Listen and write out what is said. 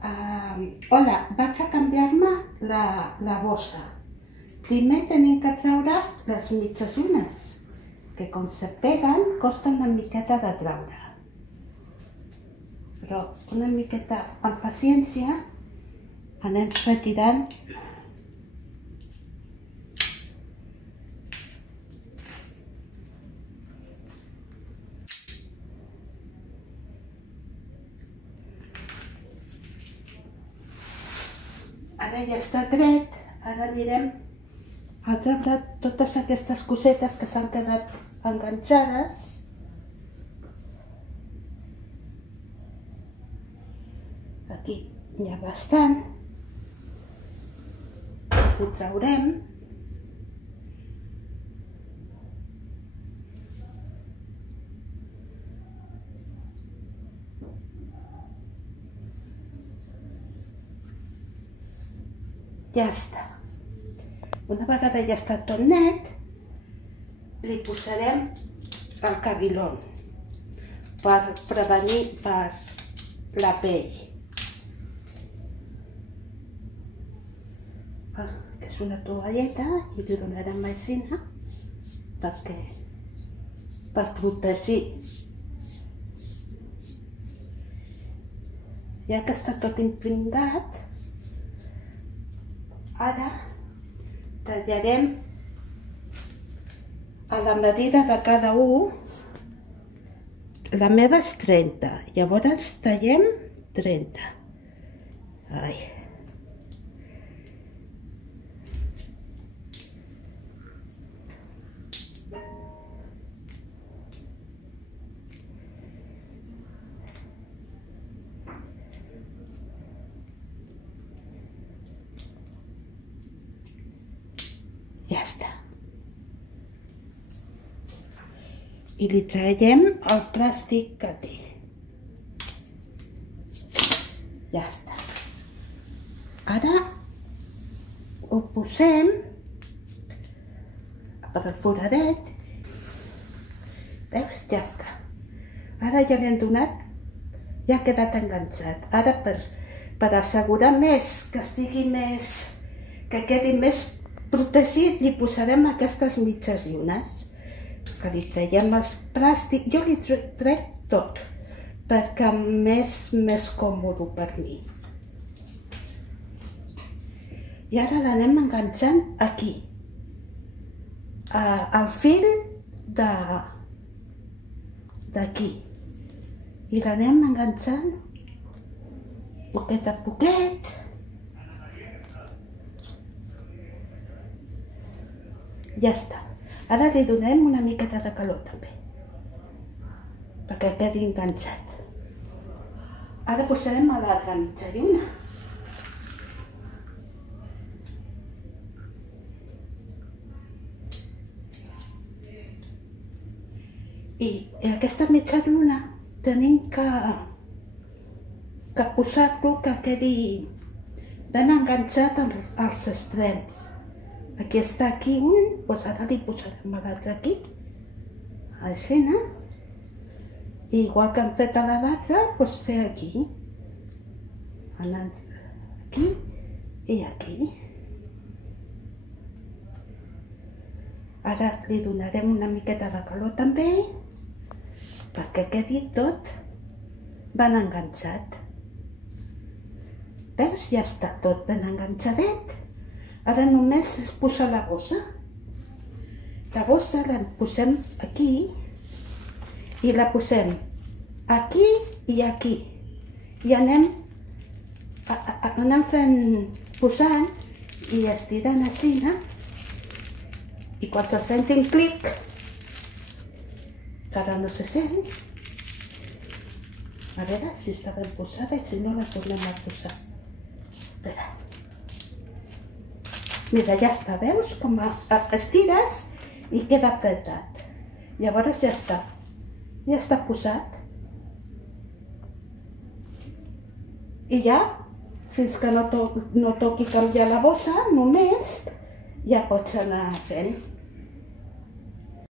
Hola, vaig a canviar-me la bossa. Primer tenim que treure les mitges unes, que com se peguen costa una miqueta de treure. Però una miqueta amb paciència anem retirant. Ara ja està dret, ara anirem a treure totes aquestes cosetes que s'han quedat enganxades. Aquí hi ha bastant. Ho traurem. Ja està. Una vegada ja està tot net, li posarem el cabilon per prevenir per la pell. Que és una toalleta i li donarem medicina per protegir. Ja que està tot impringat, ara tallarem a la medida de cada un. La meva és 30, llavors tallem 30. Ai. Ja està. I li traiem el plàstic que té. Ja està. Ara ho posem per el foradet. Veus? Ja està. Ara ja li hem donat, ja ha quedat enganxat. Ara per assegurar més, que estigui més, que quedi més protegit, li posarem aquestes mitges llunes, que li traiem els plàstics. Jo li trec tot, perquè és més còmode per mi. I ara l'anem enganxant aquí, al fil d'aquí. I l'anem enganxant poquet a poquet. Ja està. Ara li donem una miqueta de calor també, perquè quedi enganxat. Ara posarem a l'altra mitja lluna. I aquesta mitja lluna tenim que posar-lo que quedi ben enganxat als extrems. Aquí està aquí un, doncs ara li posarem l'altre aquí, així, no? Igual que hem fet a l'altre, doncs fer aquí. Anant aquí i aquí. Ara li donarem una miqueta de calor també, perquè quedi tot ben enganxat. Veus? Ja està tot ben enganxadet. Ara només es posa la bossa. La bossa la posem aquí i la posem aquí i aquí. I anem posant i estirant així, no? I quan se senti un clic, que ara no se sent, a veure si està ben posada i si no la tornem a posar. Espera. Mira, ja està, veus? Com estires i queda apretat. Llavors ja està posat. I ja, fins que no toqui canviar la bossa, només ja pots anar fent.